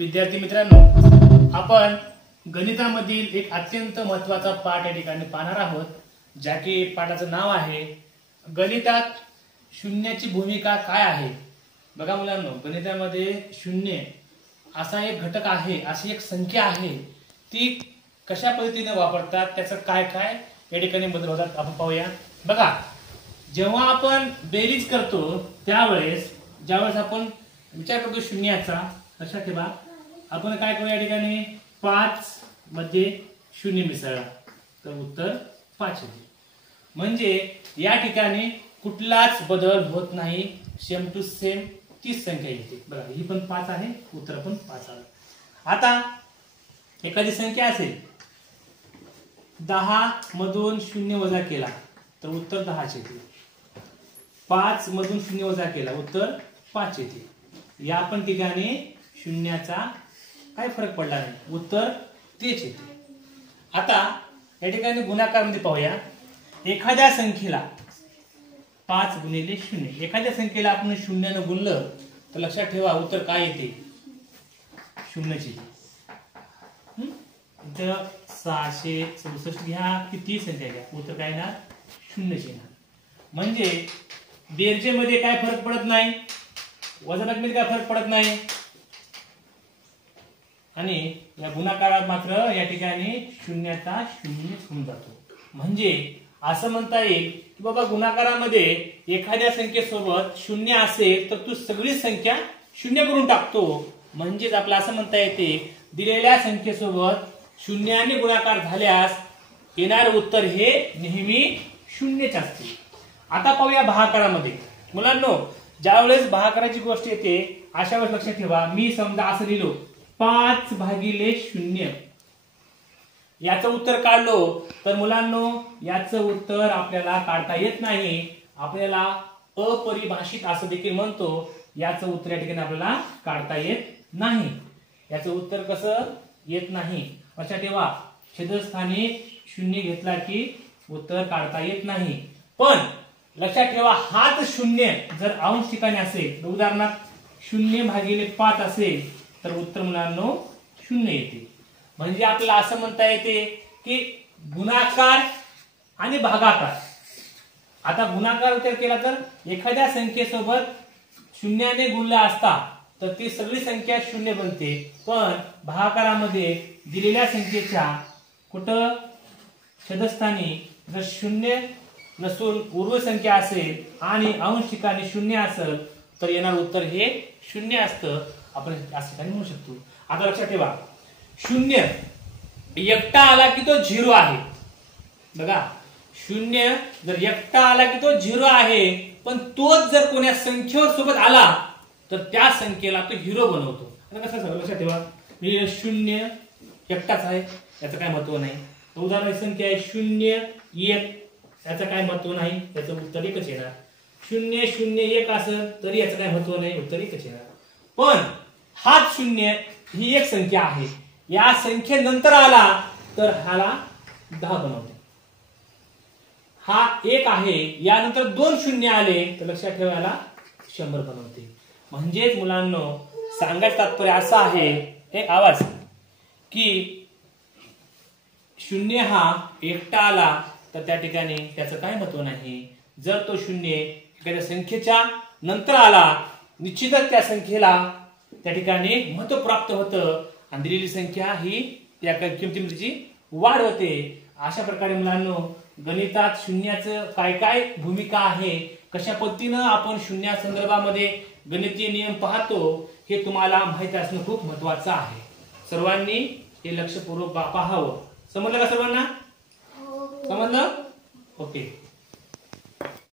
विद्यार्थी मित्रांनो, आपण गणितामधील एक अत्यंत महत्त्वाचा पाठ या ठिकाणी पाहणार आहोत, ज्या की पाठाचं नाव आहे गणितात शून्याची भूमिका काय आहे। बघा मुलांनो, गणितामध्ये शून्य असा एक घटक आहे, अशी एक संख्या आहे, ती कशा पद्धतीने वापरतात, त्याचं काय काय या ठिकाणी बदल होतात आपण पाहूया। बघा, जेव्हा आपण बेरीज करतो त्यावेळेस ज्यावेळेस आपण विचार करतो शून्याचा, लक्षात ठेवा आपण काय करू, या ठिकाणी 5 मध्ये शून्य मिसळला तर उत्तर 5 येते। म्हणजे या ठिकाणी कुठलाच बदल होत नाही, सेम टू सेम तीच संख्या येते। बघा, ही पण 5 आहे, उत्तर पण 5 आलं। आता एखादी संख्या असेल 10 मधून 0 वजा केला तर उत्तर 10 येते। 5 मधून 0 वजा केला उत्तर 5 येते। या पण ठिकाणी शून्याचा काय फरक पडला नाही, उत्तर तेच येते। आता या ठिकाणी गुणाकार मध्ये पाहूया। एखाद्या संख्येला 5 गुणिले 0, एखाद्या संख्येला आपण 0 ने गुणलं तर लक्षात ठेवा उत्तर काय येते, 0 ची। इथं 667 घ्या, किती संख्या घ्या, उत्तर काय येणार, 0 ची येणार। म्हणजे बेरजेमध्ये काय फरक पडत नाही, वजनामध्ये काय फरक पडत नाही, आणि या गुणाकारात मात्र या ठिकाणी शून्याचा शून्य होऊन जातो। म्हणजे असं म्हणता येईल की बाबा गुणाकारामध्ये एखाद्या संख्येसोबत 0 असेल तर तू सगळी संख्या 0 करून टाकतो। म्हणजेच आपलं असं म्हणता येते, दिलेल्या संख्येसोबत 0 ने गुणाकार झाल्यास येणारे उत्तर हे नेहमी 0च असते। आता पाहूया भागाकारामध्ये। मुलांनो, ज्यावेळेस भागाकाराची गोष्ट येते अशा वेळेस लक्षात ठेवा, मी समजा असं लिहिलो 5 भागिले 0, याचं उत्तर काढलो तर मुलांनो याचं उत्तर आपल्याला काढता येत नाही, आपल्याला अपरिभाषित असं देखील म्हणतो। याचं उत्तर या ठिकाणी आपल्याला काढता येत नाही। याचं उत्तर कसं येत नाही, लक्षात ठेवा, छेदस्थानी 0 घेतला की उत्तर काढता येत नाही। पण लक्षात ठेवा, हाच 0 जर अंश ठिकाणी असेल, उदाहरणार्थ 0 भागिले 5 असेल तर उत्तर मुलांनो 0 येते। म्हणजे आपल्याला असं म्हणता येते की गुणाकार आणि भागाकार, आता गुणाकार विचार केला तर एखाद्या संख्येसोबत 0 ने गुणला असता तर ती सगळी संख्या 0 बनते। पण भागाकारामध्ये दिलेल्या संख्येच्या कुठं छेदस्थानी जर 0 नसून पूर्व संख्या असेल आणि अंश ठिकाणी 0 असेल तर येणार उत्तर हे 0 असतं, आपण असं काही म्हणू शकतो। आता लक्षात ठेवा, 0 एकटा आला की तो 0 आहे। बघा, 0 जर एकटा आला की तो 0 आहे, पण तोच जर कोण्या संख्येवर सोबत आला तर त्या संख्येला तो हिरो बनवतो। आता कसं लक्षात ठेवा, मी 0 एकटाच आहे, याचं काय महत्व नाही। उदाहरण संख्या आहे 0 1, याचं काय महत्व नाही, त्याचं उत्तर एकच येणार। 0 0 1 असेल तरी याचं काय महत्व नाही, उत्तर एकच येणार। पण हाच 0 ही एक संख्या आहे, या संख्येनंतर आला तर ह्याला 10 बनवते। हा 1 आहे, यानंतर 2 0 आले तर लक्षात ठेवायला 100 बनवते। म्हणजेच मुलांनो, सांगायचं तात्पर्य असं आहे, एक आवाज की 0 हा एकटा आला तर त्या ठिकाणी त्याचं काय महत्व नाही। जर तो 0 एखाद्या संख्येच्या नंतर आला, निश्चितच त्या संख्येला त्या ठिकाणी महत्व प्राप्त होतं आणि दिलेली संख्या ही त्या किमतीची वाढ होते। अशा प्रकारे मुलांनो, गणितात शून्याचं काय काय भूमिका आहे, कशा पद्धतीनं आपण शून्या संदर्भामध्ये गणितीय नियम पाहतो, हे तुम्हाला माहिती असणं खूप महत्वाचं आहे। सर्वांनी हे लक्षपूर्वक पाहावं। समजलं का सर्वांना? समजलं? ओके।